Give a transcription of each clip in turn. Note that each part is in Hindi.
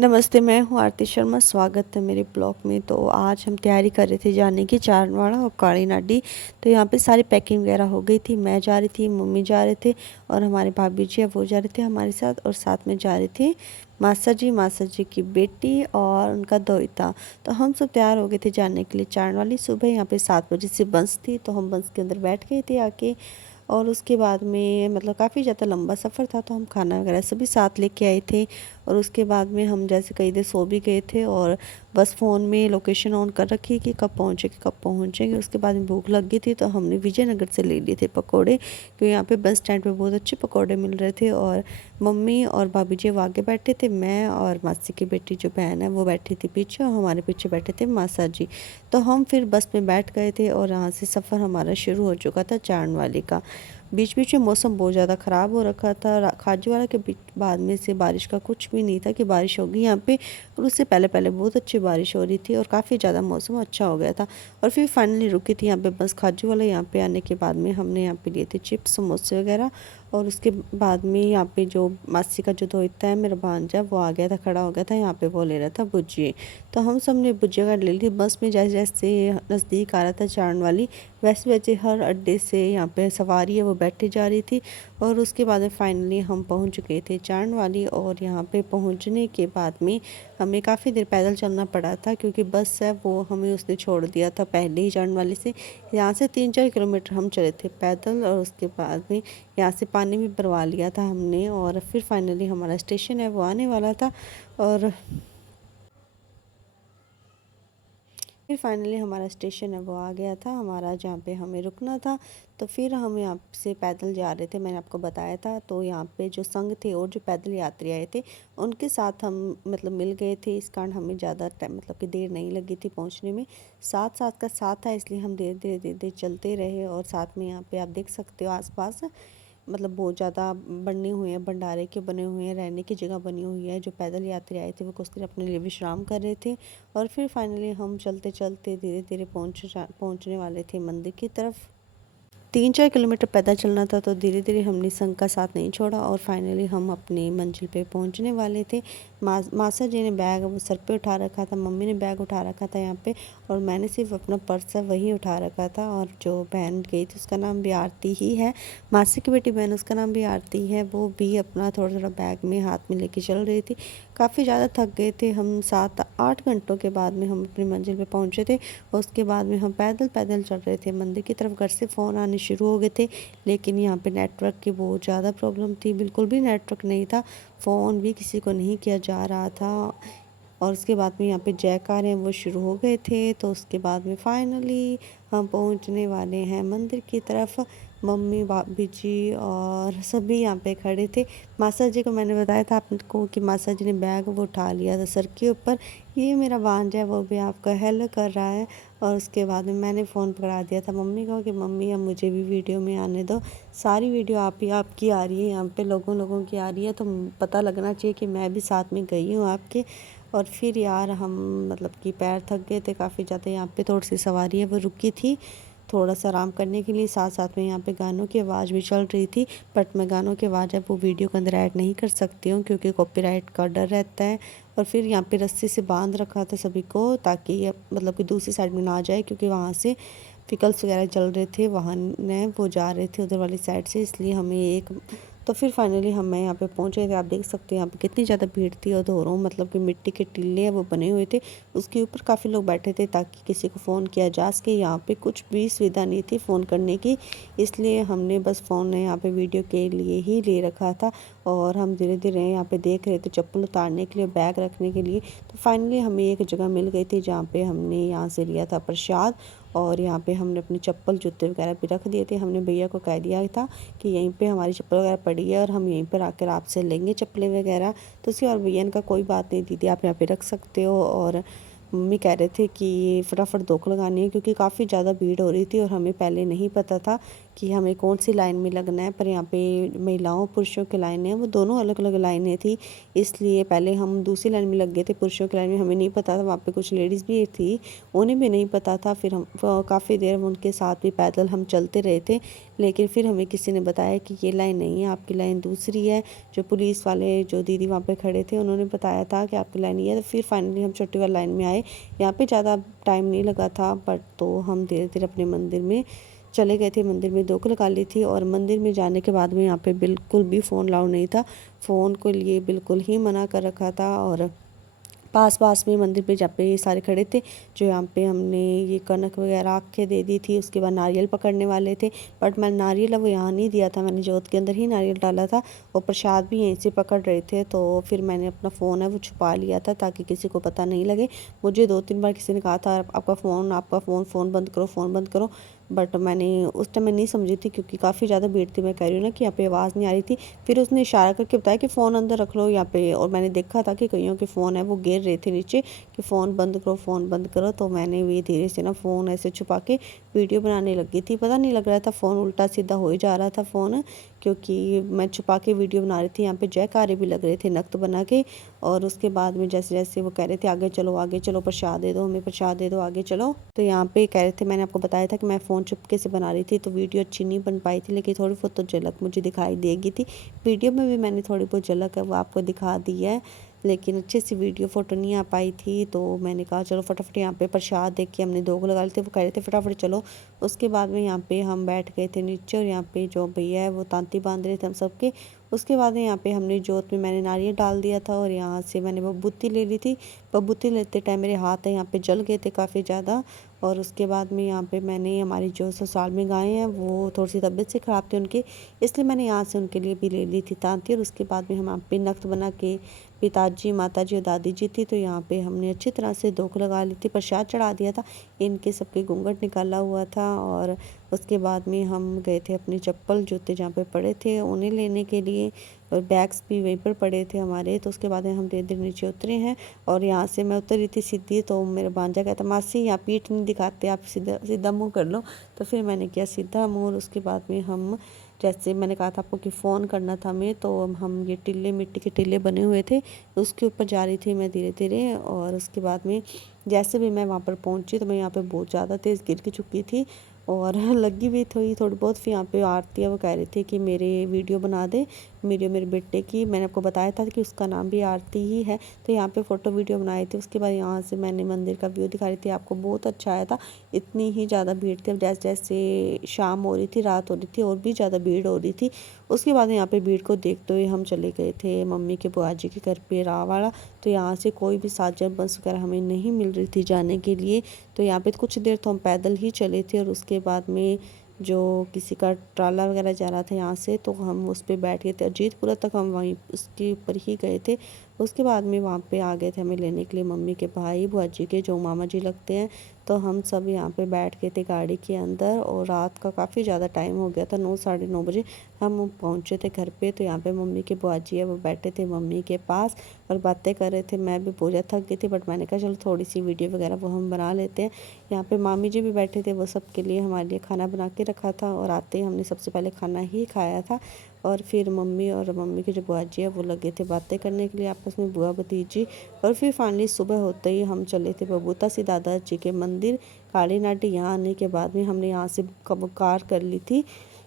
नमस्ते, मैं हूँ आरती शर्मा। स्वागत है मेरे ब्लॉग में। तो आज हम तैयारी कर रहे थे जाने की चारवाड़ा और काली नाडी। तो यहाँ पे सारी पैकिंग वगैरह हो गई थी। मैं जा रही थी, मम्मी जा रहे थे और हमारे भाभी जी है वो जा रहे थे हमारे साथ, और साथ में जा रहे थे मासा जी की बेटी और उनका दोहिता। तो हम सब तैयार हो गए थे जाने के लिए चारवाली। सुबह यहाँ पे 7 बजे से बस थी, तो हम बस के अंदर बैठ गए थे आके। और उसके बाद में मतलब काफ़ी ज़्यादा लंबा सफ़र था, तो हम खाना वगैरह सभी साथ लेके आए थे। और उसके बाद में हम जैसे कई देर सो भी गए थे, और बस फ़ोन में लोकेशन ऑन कर रखी कि कब पहुँचेंगे। उसके बाद में भूख लग गई थी, तो हमने विजयनगर से ले लिए थे पकोड़े, क्योंकि यहाँ पे बस स्टैंड पे बहुत अच्छे पकोड़े मिल रहे थे। और मम्मी और भाभी जी वो आगे बैठे थे, मैं और मासी की बेटी जो बहन है वो बैठी थी पीछे, और हमारे पीछे बैठे थे मासा जी। तो हम फिर बस में बैठ गए थे, और यहाँ से सफ़र हमारा शुरू हो चुका था चांदवाली का। बीच बीच में मौसम बहुत ज़्यादा ख़राब हो रखा था। खाजूवाड़ा के बाद में से बारिश का कुछ भी नहीं था कि बारिश होगी यहाँ पे, और उससे पहले पहले बहुत अच्छी बारिश हो रही थी और काफ़ी ज़्यादा मौसम अच्छा हो गया था। और फिर फाइनली रुकी थी यहाँ पे बस खाजूवाड़ा। यहाँ पे आने के बाद में हमने यहाँ पे लिए थे चिप्स समोसे वगैरह। और उसके बाद में यहाँ पे जो मासी का जो दोहिता है मेरा भांजा, वो आ गया था, खड़ा हो गया था यहाँ पे, वो ले रहा था भुजिए। तो हम सब ने भुजिया का ले ली। बस में जैसे जैसे नज़दीक आ रहा था चांदवाली, वैसे वैसे हर अड्डे से यहाँ पे सवारी है वो बैठी जा रही थी। और उसके बाद में फाइनली हम पहुँच गए थे चांदवाली। और यहाँ पे पहुँचने के बाद में हमें काफ़ी देर पैदल चलना पड़ा था, क्योंकि बस है वो हमें उसने छोड़ दिया था पहले ही चांदवाली से। यहाँ से 3-4 किलोमीटर हम चले थे पैदल, और उसके बाद में यहाँ से पानी भी भरवा लिया था हमने। और फिर फाइनली हमारा स्टेशन है वो आने वाला था। और फिर फाइनली हमारा स्टेशन है वो आ गया था हमारा, जहाँ पे हमें रुकना था। तो फिर हम यहाँ से पैदल जा रहे थे, मैंने आपको बताया था। तो यहाँ पे जो संग थे और जो पैदल यात्री आए थे, उनके साथ हम मतलब मिल गए थे। इस कारण हमें ज़्यादा टाइम मतलब कि देर नहीं लगी थी पहुँचने में। साथ साथ का साथ था, इसलिए हम धीरे धीरे धीरे धीरे चलते रहे। और साथ में यहाँ पे आप देख सकते हो आसपास मतलब बहुत ज़्यादा बने हुए हैं, भंडारे के बने हुए हैं, रहने की जगह बनी हुई है। जो पैदल यात्री आए थे वो कुछ देर अपने लिए विश्राम कर रहे थे। और फिर फाइनली हम चलते चलते धीरे धीरे पहुँचने वाले थे मंदिर की तरफ। 3-4 किलोमीटर पैदल चलना था, तो धीरे धीरे हमने संग का साथ नहीं छोड़ा, और फाइनली हम अपनी मंजिल पे पहुंचने वाले थे। मासा जी ने बैग वो सर पे उठा रखा था, मम्मी ने बैग उठा रखा था यहाँ पे, और मैंने सिर्फ अपना पर्स है वही उठा रखा था। और जो बहन गई थी उसका नाम भी आरती ही है, मासी की बेटी बहन, उसका नाम भी आरती है। वो भी अपना थोड़ा थोड़ा बैग में हाथ में लेके चल रही थी। काफ़ी ज़्यादा थक गए थे हम। 7-8 घंटों के बाद में हम अपनी मंजिल पे पहुँचे थे। उसके बाद में हम पैदल पैदल चल रहे थे मंदिर की तरफ। घर से फ़ोन आने शुरू हो गए थे, लेकिन यहाँ पे नेटवर्क की बहुत ज़्यादा प्रॉब्लम थी, बिल्कुल भी नेटवर्क नहीं था, फ़ोन भी किसी को नहीं किया जा रहा था। और उसके बाद में यहाँ पे जयकारे वो शुरू हो गए थे। तो उसके बाद में फाइनली हम पहुँचने वाले हैं मंदिर की तरफ। मम्मी भाभी जी और सभी यहाँ पे खड़े थे। मासा जी को मैंने बताया था आपको कि मासा जी ने बैग वो उठा लिया था सर के ऊपर। ये मेरा भांजा है, वो भी आपका हेल्प कर रहा है। और उसके बाद में मैंने फ़ोन पकड़ा दिया था मम्मी को कि मम्मी अब मुझे भी वीडियो में आने दो। सारी वीडियो आपकी आ रही है, यहाँ पे लोगों लोगों की आ रही है, तो पता लगना चाहिए कि मैं भी साथ में गई हूँ आपके। और फिर यार हम मतलब कि पैर थक गए थे काफ़ी ज़्यादा। यहाँ पे थोड़ी सी सवारी है वो रुकी थी थोड़ा सा आराम करने के लिए। साथ साथ में यहाँ पे गानों की आवाज़ भी चल रही थी, बट मैं गानों की आवाज़ है वो वीडियो के अंदर ऐड नहीं कर सकती हूँ, क्योंकि कॉपीराइट का डर रहता है। और फिर यहाँ पे रस्सी से बांध रखा था सभी को, ताकि ये मतलब कि दूसरी साइड में ना जाए, क्योंकि वहाँ से व्हीकल्स वगैरह चल रहे थे, वाहन ने वो जा रहे थे उधर वाली साइड से, इसलिए हमें एक। तो फिर फाइनली हम यहाँ पे पहुँचे थे। आप देख सकते हैं यहाँ पे कितनी ज़्यादा भीड़ थी, और धोरों मतलब कि मिट्टी के टीले हैं वो बने हुए थे, उसके ऊपर काफ़ी लोग बैठे थे ताकि किसी को फ़ोन किया जा सके। यहाँ पे कुछ भी सुविधा नहीं थी फ़ोन करने की, इसलिए हमने बस फ़ोन यहाँ पे वीडियो के लिए ही ले रखा था। और हम धीरे धीरे यहाँ पे देख रहे थे चप्पल उतारने के लिए, बैग रखने के लिए। तो फाइनली हमें एक जगह मिल गई थी जहाँ पे हमने यहाँ से लिया था प्रसाद। और यहाँ पे हमने अपनी चप्पल जूते वगैरह भी रख दिए थे। हमने भैया को कह दिया था कि यहीं पे हमारी चप्पल वगैरह पड़ी है, और हम यहीं पर आकर आपसे लेंगे चप्पलें वगैरह। तो उसी और भैया ने कहा कोई बात नहीं दीदी, आप यहाँ पे रख सकते हो। और मम्मी कह रहे थे कि फटाफट धोख लगानी है, क्योंकि काफ़ी ज़्यादा भीड़ हो रही थी, और हमें पहले नहीं पता था कि हमें कौन सी लाइन में लगना है, पर यहाँ पे महिलाओं पुरुषों की लाइनें वो दोनों अलग अलग लाइनें थी, इसलिए पहले हम दूसरी लाइन में लग गए थे पुरुषों की लाइन में। हमें नहीं पता था, वहाँ पे कुछ लेडीज़ भी थी, उन्हें भी नहीं पता था। फिर हम काफ़ी देर उनके साथ भी पैदल हम चलते रहे थे, लेकिन फिर हमें किसी ने बताया कि ये लाइन नहीं है, आपकी लाइन दूसरी है। जो पुलिस वाले जो दीदी वहाँ पे खड़े थे उन्होंने बताया था कि आपकी लाइन ये है। तो फिर फाइनली हम छोटी वाली लाइन में आए। यहाँ पे ज़्यादा टाइम नहीं लगा था, बट तो हम धीरे धीरे अपने मंदिर में चले गए थे। मंदिर में दोक लगा ली थी, और मंदिर में जाने के बाद में यहाँ पे बिल्कुल भी फ़ोन अलाउड नहीं था। फ़ोन के लिए बिल्कुल ही मना कर रखा था। और पास पास में मंदिर पे जहाँ पे ये सारे खड़े थे, जो यहाँ पे हमने ये कनक वगैरह आके दे दी थी, उसके बाद नारियल पकड़ने वाले थे, बट मैं नारियल वो यहाँ नहीं दिया था, मैंने जोत के अंदर ही नारियल डाला था। और प्रसाद भी यहीं से पकड़ रहे थे, तो फिर मैंने अपना फ़ोन है वो छुपा लिया था ताकि किसी को पता नहीं लगे। मुझे 2-3 बार किसी ने कहा था फ़ोन बंद करो, फ़ोन बंद करो, बट मैंने उस टाइम मैं नहीं समझी थी, क्योंकि काफ़ी ज़्यादा भीड़ थी। मैं कह रही हूँ ना कि यहाँ पे आवाज़ नहीं आ रही थी। फिर उसने इशारा करके बताया कि फ़ोन अंदर रख लो यहाँ पे, और मैंने देखा था कि कईयों के फ़ोन है वो गिर रहे थे नीचे, कि फ़ोन बंद करो, फ़ोन बंद करो। तो मैंने भी धीरे से ना फ़ोन ऐसे छुपा के वीडियो बनाने लगी थी। पता नहीं लग रहा था, फ़ोन उल्टा सीधा हो ही जा रहा था फ़ोन, क्योंकि मैं छुपा के वीडियो बना रही थी। यहाँ पे जयकारे भी लग रहे थे नक़्त बना के। और उसके बाद में जैसे जैसे वो कह रहे थे आगे चलो, प्रसाद दे दो हमें, प्रसाद दे दो, आगे चलो, तो यहाँ पे कह रहे थे, मैंने आपको बताया था कि मैं फ़ोन चुपके से बना रही थी, तो वीडियो अच्छी नहीं बन पाई थी, लेकिन थोड़ी बहुत तो झलक मुझे दिखाई देगी थी। वीडियो में भी मैंने थोड़ी बहुत झलक है वो आपको दिखा दी है, लेकिन अच्छे से वीडियो फ़ोटो नहीं आ पाई थी। तो मैंने कहा चलो फटाफट यहाँ पे प्रसाद देख के हमने दोग लगा लिए थे, वो कह रहे थे फटाफट चलो। उसके बाद में यहाँ पे हम बैठ गए थे नीचे, और यहाँ पे जो भैया है वो तांती बांध रहे थे हम सबके। उसके बाद में यहाँ पे हमने जोत में मैंने नारियल डाल दिया था, और यहाँ से मैंने बब्बूती ले ली थी। बब्बूती लेते टाइम मेरे हाथ है यहाँ पे जल गए थे काफ़ी ज़्यादा। और उसके बाद में यहाँ पे मैंने हमारी जो ससुराल में गायें हैं वो थोड़ी सी तबीयत से ख़राब थी उनकी, इसलिए मैंने यहाँ से उनके लिए भी ले ली थी तांती। और उसके बाद में हम यहाँ पे नक़्त बना के, पिताजी माताजी और दादी जी थी, तो यहाँ पे हमने अच्छी तरह से दोक लगा ली थी, प्रसाद चढ़ा दिया था, इनके सबके घूंघट निकाला हुआ था। और उसके बाद में हम गए थे अपनी चप्पल जूते जहाँ पे पड़े थे उन्हें लेने के लिए, और बैग्स भी वहीं पर पड़े थे हमारे। तो उसके बाद में हम धीरे धीरे नीचे उतरे हैं, और यहाँ से मैं उतर रही थी सीधी, तो मेरा भांजा कहता मासी यहाँ पीठ नहीं दिखाते, आप सीधा सीधा मुँह कर लो। तो फिर मैंने किया सीधा मुँह। और उसके बाद में हम, जैसे मैंने कहा था आपको कि फ़ोन करना था हमें, तो हम ये टिल्ले, मिट्टी के टिल्ले बने हुए थे, उसके ऊपर जा रही थी मैं धीरे धीरे। और उसके बाद में जैसे भी मैं वहाँ पर पहुँची, तो मैं यहाँ पे बहुत ज़्यादा तेज़ गिर के चुकी थी, और लगी भी थी थोड़ी बहुत। फिर यहाँ पे आरती है वो कह रही थी कि मेरे वीडियो बना दे, मेरे बेटे की। मैंने आपको बताया था कि उसका नाम भी आरती ही है, तो यहाँ पे फ़ोटो वीडियो बनाई थी। उसके बाद यहाँ से मैंने मंदिर का व्यू दिखा रही थी आपको, बहुत अच्छा आया था। इतनी ही ज़्यादा भीड़ थी, अब जैसे जैसे शाम हो रही थी, रात हो रही थी, और भी ज़्यादा भीड़ हो रही थी। उसके बाद यहाँ पे भीड़ को देखते हुए हम चले गए थे मम्मी के बुआ जी के घर पे रावाड़ा। तो यहाँ से कोई भी साधन बस वगैरह हमें नहीं मिल रही थी जाने के लिए, तो यहाँ पे कुछ देर तो हम पैदल ही चले थे। और उसके बाद में जो किसी का ट्राला वगैरह जा रहा था यहाँ से, तो हम उस पर बैठ गए थे, अजीतपुरा तक हम वहीं उसके ऊपर ही गए थे। उसके बाद में वहाँ पे आ गए थे हमें लेने के लिए मम्मी के भाई बुआ जी के, जो मामा जी लगते हैं। तो हम सब यहाँ पे बैठ गए थे गाड़ी के अंदर, और रात का काफ़ी ज़्यादा टाइम हो गया था, 9 साढ़े 9 बजे हम पहुँचे थे घर पे। तो यहाँ पे मम्मी के बुआ जी है वो बैठे थे मम्मी के पास और बातें कर रहे थे। मैं भी पूजा थक गई थी, बट मैंने कहा चलो थोड़ी सी वीडियो वगैरह वो हम बना लेते हैं। यहाँ पे मामी जी भी बैठे थे, वो सबके लिए हमारे लिए खाना बना के रखा था, और आते ही हमने सबसे पहले खाना ही खाया था। और फिर मम्मी और मम्मी की जो बुआ जी है वो लगे थे बातें करने के लिए आपस में, बुआ भतीजी। और फिर फाइनली सुबह होते ही हम चले थे बबूता सी दादा जी के मंदिर काली नाटी। यहाँ आने के बाद में हमने यहाँ से कार कर ली थी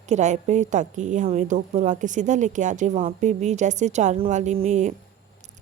किराए पे, ताकि ये हमें दोक मरवा के सीधा लेके आ जाए। वहाँ पे भी जैसे चारण वाली में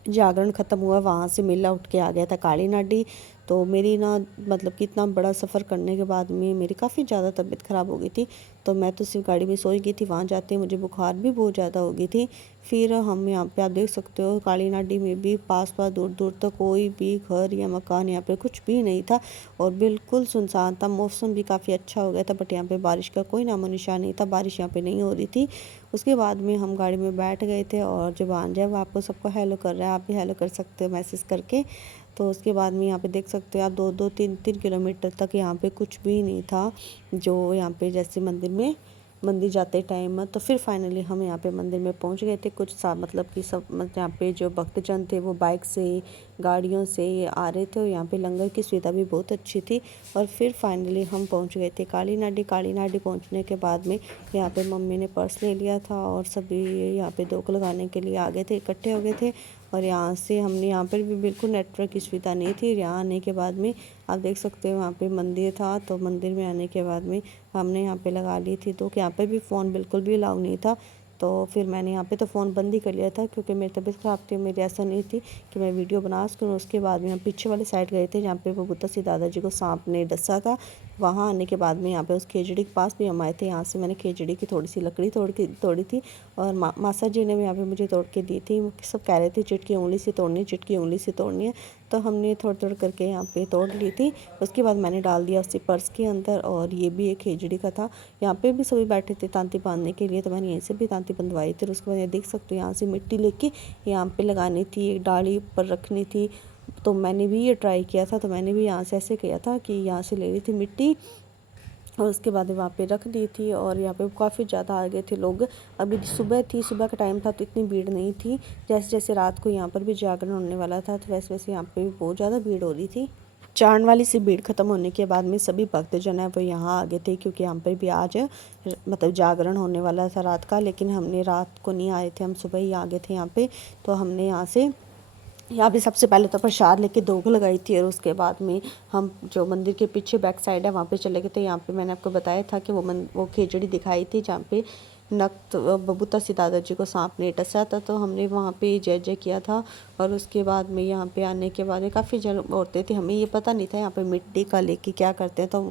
जागरण ख़त्म हुआ, वहाँ से मेला उठ के आ गया था काली नाडी। तो मेरी ना मतलब कि इतना बड़ा सफ़र करने के बाद में मेरी काफ़ी ज़्यादा तबीयत ख़राब हो गई थी, तो मैं तो सिर्फ गाड़ी में सोई गई थी। वहाँ जाते मुझे बुखार भी बहुत ज़्यादा हो गई थी। फिर हम यहाँ पे आप देख सकते हो काली नाडी में भी पास पास दूर दूर तक कोई भी घर या मकान यहाँ पे कुछ भी नहीं था, और बिल्कुल सुनसान था। मौसम भी काफ़ी अच्छा हो गया था, बट यहाँ पे बारिश का कोई नामो निशान नहीं था, बारिश यहाँ पे नहीं हो रही थी। उसके बाद में हम गाड़ी में बैठ गए थे, और जब भांजा वो आपको सबको हेलो कर रहा है, आप भी हेलो कर सकते हो मैसेज करके। तो उसके बाद में यहाँ पे देख सकते हो आप 2-2 3-3 किलोमीटर तक यहाँ पे कुछ भी नहीं था, जो यहाँ पे जैसे मंदिर में मंदिर जाते टाइम। तो फिर फाइनली हम यहाँ पे मंदिर में पहुँच गए थे। कुछ सा मतलब कि सब यहाँ पे जो भक्तजन थे वो बाइक से, गाड़ियों से आ रहे थे, और यहाँ पे लंगर की सुविधा भी बहुत अच्छी थी। और फिर फाइनली हम पहुँच गए थे काली नाडी। काली नाडी पहुँचने के बाद में यहाँ पे मम्मी ने पर्स ले लिया था, और सभी यहाँ पे धोख लगाने के लिए आ गए थे, इकट्ठे हो गए थे। और यहाँ से हमने, यहाँ पर भी बिल्कुल नेटवर्क की सुविधा नहीं थी। यहाँ आने के बाद में आप देख सकते हो वहाँ पे मंदिर था, तो मंदिर में आने के बाद में हमने यहाँ पे लगा ली थी। तो यहाँ पे भी फ़ोन बिल्कुल भी अलाउ नहीं था। तो फिर मैंने यहाँ पे तो फ़ोन बंद ही कर लिया था, क्योंकि मेरी तबीयत ख़राब थी। मेरी ऐसा नहीं थी कि मैं वीडियो बना सकूँ। उसके बाद में हम पीछे वाले साइड गए थे, जहाँ पे वो बुद्धा सी दादाजी को सांप ने डसा था। वहाँ आने के बाद में यहाँ पे उस खेजड़ी के पास भी हम आए थे। यहाँ से मैंने खेजड़ी की थोड़ी सी लकड़ी तोड़ी थी, और मासा जी ने भी यहाँ पे मुझे तोड़ के दी थी। सब कह रहे थे चिटकी उंगली से तोड़नी है, चिटकी उंगली से तोड़नी है। तो हमने थोड़ी थोड़ी करके यहाँ पे तोड़ ली थी। उसके बाद मैंने डाल दिया उसी पर्स के अंदर, और ये भी एक खेजड़ी का था। यहाँ पे भी सभी बैठे थे तांती बांधने के लिए, तो मैंने यहीं से भी तांती बंधवाई थी। और उसके बाद ये देख सकते हो यहाँ से मिट्टी लेके यहाँ पे लगानी थी, एक डाली ऊपर रखनी थी। तो मैंने भी ये ट्राई किया था। तो मैंने भी यहाँ से ऐसे किया था कि यहाँ से ले ली थी मिट्टी, और उसके बाद वहाँ पे रख दी थी। और यहाँ पे काफ़ी ज़्यादा आ गए थे लोग। अभी सुबह थी, सुबह का टाइम था, तो इतनी भीड़ नहीं थी। जैसे जैसे रात को यहाँ पर भी जागरण होने वाला था, तो वैसे वैसे यहाँ पे भी बहुत ज़्यादा भीड़ हो रही थी। चांद वाली सी भीड़ ख़त्म होने के बाद में सभी भक्तजन है वो यहाँ आ गए थे, क्योंकि यहाँ पर भी आज मतलब जागरण होने वाला था रात का। लेकिन हमने रात को नहीं आए थे, हम सुबह ही आ गए थे यहाँ पे। तो हमने यहाँ पे सबसे पहले तो प्रसाद लेके दोग लगाई थी, और उसके बाद में हम जो मंदिर के पीछे बैक साइड है वहाँ पे चले गए थे। यहाँ पे मैंने आपको बताया था कि वो खिचड़ी दिखाई थी, जहाँ पे नक्त बबूता सी दादाजी को सांप ने डसा था। तो हमने वहाँ पे जय जय किया था। और उसके बाद में यहाँ पे आने के बाद में काफ़ी जन औरतें थी, हमें ये पता नहीं था यहाँ पे मिट्टी का लेके क्या करते हैं। तो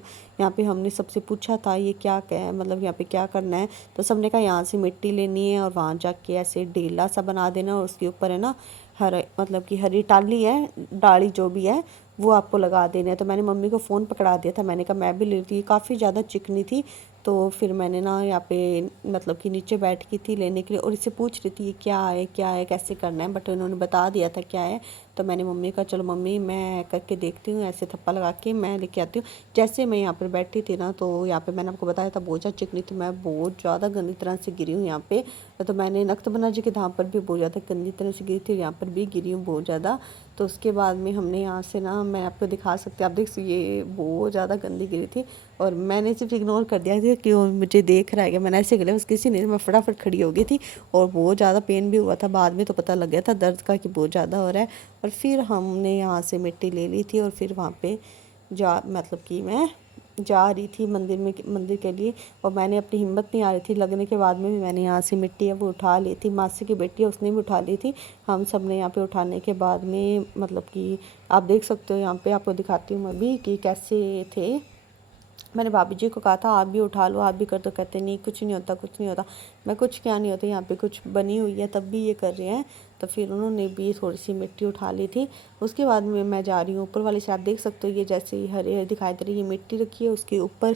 यहाँ पे हमने सबसे पूछा था ये क्या है, मतलब यहाँ पे क्या करना है। तो सबने कहा यहाँ से मिट्टी लेनी है, और वहाँ जाके ऐसे डेला सा बना देना, और उसके ऊपर है ना हर मतलब कि हरी टाली है, डाली जो भी है वो आपको लगा देना है। तो मैंने मम्मी को फ़ोन पकड़ा दिया था, मैंने कहा मैं भी लेती थी। काफ़ी ज़्यादा चिकनी थी। तो फिर मैंने ना यहाँ पे मतलब कि नीचे बैठ की थी लेने के लिए, और इससे पूछ रही थी ये क्या है कैसे करना है, बट उन्होंने बता दिया था क्या है। तो मैंने मम्मी का चलो मम्मी मैं करके देखती हूँ, ऐसे थप्पा लगा के मैं लेके आती हूँ। जैसे मैं यहाँ पर बैठी थी ना, तो यहाँ पे मैंने आपको बताया था बहुत ज़्यादा चिकनी थी, मैं बहुत ज़्यादा गंदी तरह से गिरी हूँ यहाँ पे। तो मैंने नख्तबना जी के धाम पर भी बहुत ज़्यादा गंदी तरह से गिरी थी, यहाँ पर भी गिरी हूँ बहुत ज़्यादा। तो उसके बाद में हमने यहाँ से ना, मैं आपको दिखा सकती हूँ, आप देख सकते ये बहुत ज़्यादा गंदी गिरी थी। और मैंने सिर्फ इग्नोर कर दिया था कि वो मुझे देख रहा है, मैंने ऐसे कर लिया बस, किसी नहीं, मैं फटाफट खड़ी हो गई थी। और बहुत ज़्यादा पेन भी हुआ था, बाद में तो पता लग गया था दर्द का कि बहुत ज़्यादा हो रहा है। और फिर हमने यहाँ से मिट्टी ले ली थी, और फिर वहाँ पे मतलब कि मैं जा रही थी मंदिर के लिए। और मैंने अपनी हिम्मत नहीं आ रही थी लगने के बाद में भी मैंने यहाँ से मिट्टी है वो उठा ली थी। मासी की बेटी है उसने भी उठा ली थी। हम सब ने यहाँ पे उठाने के बाद में मतलब कि आप देख सकते हो, यहाँ पे आपको दिखाती हूँ मैं भी कि कैसे थे। मैंने भाभी जी को कहा था आप भी उठा लो, आप भी कर दो। कहते नहीं कुछ नहीं होता, कुछ नहीं होता। मैं कुछ क्या नहीं होता, यहाँ पे कुछ बनी हुई है तब भी ये कर रहे हैं। तो फिर उन्होंने भी थोड़ी सी मिट्टी उठा ली थी। उसके बाद में मैं जा रही हूँ ऊपर वाले से, आप देख सकते हो ये जैसे ही हरे हरे दिखाई दे रही है मिट्टी रखी है, उसके ऊपर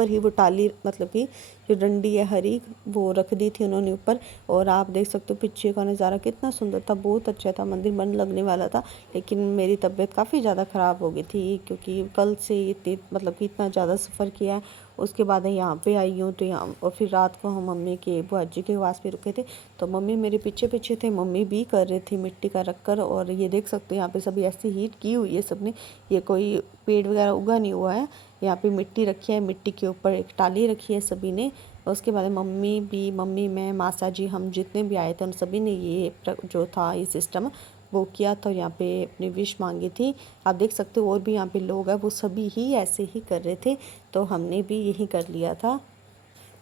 ही वो टाली मतलब कि जो डंडी है हरी वो रख दी थी उन्होंने ऊपर। और आप देख सकते हो पीछे का नज़ारा कितना सुंदर था, बहुत अच्छा था। मंदिर बंद लगने वाला था, लेकिन मेरी तबीयत काफ़ी ज़्यादा ख़राब हो गई थी, क्योंकि कल से इतनी मतलब कि इतना ज़्यादा सफ़र किया है। उसके बाद यहाँ पे आई हूँ, तो यहाँ और फिर रात को हम मम्मी के बुआ जी के पास भी रुके थे। तो मम्मी मेरे पीछे पीछे थे, मम्मी भी कर रही थी मिट्टी का रख कर। और ये देख सकते हो यहाँ पे सभी ऐसी हीट की हुई है सबने, ये कोई पेड़ वगैरह उगा नहीं हुआ है। यहाँ पे मिट्टी रखी है, मिट्टी के ऊपर एक टाली रखी है सभी ने। और उसके बाद मम्मी मैं मासा जी हम जितने भी आए थे उन सभी ने ये जो था ये सिस्टम वो किया था, यहाँ पे अपनी विश मांगी थी। आप देख सकते हो और भी यहाँ पे लोग हैं वो सभी ही ऐसे ही कर रहे थे, तो हमने भी यही कर लिया था।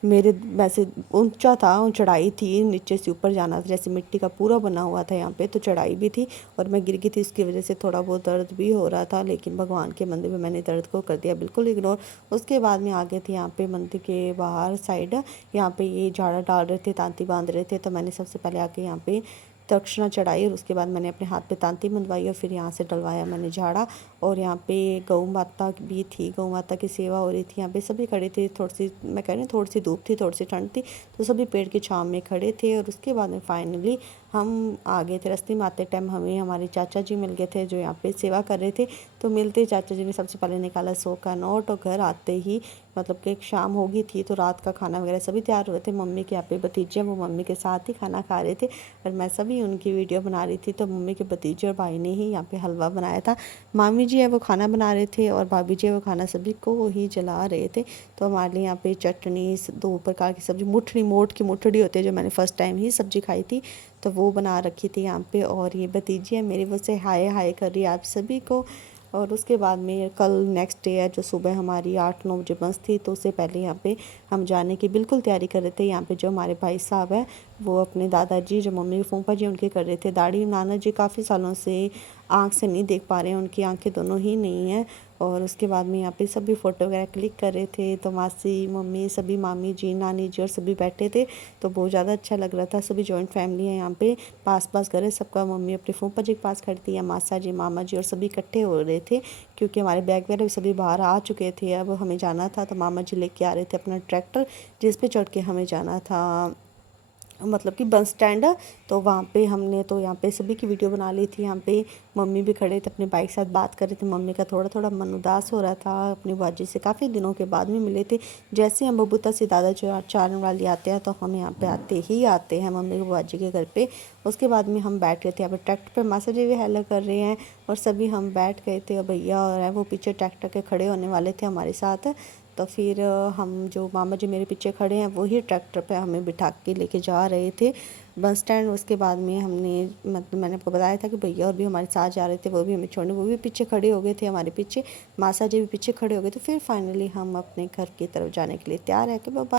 मेरे वैसे ऊंचा था, चढ़ाई थी, नीचे से ऊपर जाना था, जैसे मिट्टी का पूरा बना हुआ था यहाँ पे, तो चढ़ाई भी थी। और मैं गिर गई थी, उसकी वजह से थोड़ा बहुत दर्द भी हो रहा था, लेकिन भगवान के मंदिर में मैंने दर्द को कर दिया बिल्कुल इग्नोर। उसके बाद में आ गए थे यहाँ पे मंदिर के बाहर साइड, यहाँ पे ये झाड़ा डाल रहे थे, तांती बांध रहे थे। तो मैंने सबसे पहले आके यहाँ पे दक्षिणा चढ़ाई, और उसके बाद मैंने अपने हाथ पे तांती बंधवाई, और फिर यहाँ से डलवाया मैंने झाड़ा। और यहाँ पे गौ माता भी थी, गौ माता की सेवा हो रही थी। यहाँ पे सभी खड़े थे, थोड़ी सी मैं कह रही हूँ थोड़ी सी धूप थी, थोड़ी सी ठंड थी, तो सभी पेड़ की छाँव में खड़े थे। और उसके बाद में फाइनली हम आ गए थे। रास्ते में आते टाइम हमें हमारे चाचा जी मिल गए थे जो यहाँ पे सेवा कर रहे थे। तो मिलते चाचा जी ने सबसे पहले निकाला 100 का नोट, और घर आते ही मतलब कि शाम हो गई थी, तो रात का खाना वगैरह सभी तैयार हुए थे। मम्मी के यहाँ पे भतीजे वो मम्मी के साथ ही खाना खा रहे थे, और मैं सभी उनकी वीडियो बना रही थी। तो मम्मी के भतीजे और भाई ने ही यहाँ पे हलवा बनाया था। मामी जी है वो खाना बना रहे थे, और भाभी जी है वो खाना सभी को ही जला रहे थे। तो हमारे लिए यहाँ पे चटनी, 2 प्रकार की सब्ज़ी, मुठड़ी, मोट की मुठड़ी होती है जो मैंने फ़र्स्ट टाइम ही सब्ज़ी खाई थी, तो वो बना रखी थी यहाँ पे। और ये भतीजी है मेरी, वो से हाय हाय कर रही है आप सभी को। और उसके बाद में कल नेक्स्ट डे है, जो सुबह हमारी 8-9 बजे बस थी, तो उससे पहले यहाँ पे हम जाने की बिल्कुल तैयारी कर रहे थे। यहाँ पे जो हमारे भाई साहब हैं वो अपने दादाजी, जो मम्मी के फूफा जी उनके कर रहे थे दाढ़ी। नाना जी काफ़ी सालों से आँख से नहीं देख पा रहे हैं, उनकी आंखें दोनों ही नहीं हैं। और उसके बाद में यहाँ पे सभी फ़ोटो वगैरह क्लिक कर रहे थे। तो मासी, मम्मी, सभी मामी जी, नानी जी और सभी बैठे थे, तो बहुत ज़्यादा अच्छा लग रहा था। सभी जॉइंट फैमिली है यहाँ पे, पास पास घर है सबका। मम्मी अपने फूफा जी के पास खड़ी थी, या मासा जी, मामा जी, और सभी इकट्ठे हो रहे थे क्योंकि हमारे बैग वगैरह भी सभी बाहर आ चुके थे। अब हमें जाना था, तो मामा जी लेके आ रहे थे अपना ट्रैक्टर, जिस पे चढ़ के हमें जाना था मतलब कि बस स्टैंड है। तो वहाँ पे हमने तो यहाँ पे सभी की वीडियो बना ली थी। यहाँ पे मम्मी भी खड़े थे, अपने भाई के साथ बात कर रहे थे। मम्मी का थोड़ा थोड़ा मन उदास हो रहा था, अपनी बाजी से काफ़ी दिनों के बाद में मिले थे। जैसे हम बबूता से दादा जो चारण वाली आते हैं, तो हम यहाँ पे आते हैं मम्मी के बाजी के घर पे। उसके बाद में हम बैठ गए थे यहाँ पे ट्रैक्टर पे, मासा जी भी हेल्प कर रहे हैं, और सभी हम बैठ गए थे। और भैया और है वो पीछे ट्रैक्टर के खड़े होने वाले थे हमारे साथ। तो फिर हम, जो मामा जी मेरे पीछे खड़े हैं, वही ट्रैक्टर पे हमें बिठा के लेके जा रहे थे बस स्टैंड। उसके बाद में हमने, मतलब मैंने आपको बताया था कि भैया और भी हमारे साथ जा रहे थे, वो भी हमें छोड़ने, वो भी पीछे खड़े हो गए थे हमारे पीछे। मासा जी भी पीछे खड़े हो गए थे। फिर फाइनली हम अपने घर की तरफ जाने के लिए तैयार है कि बाबा।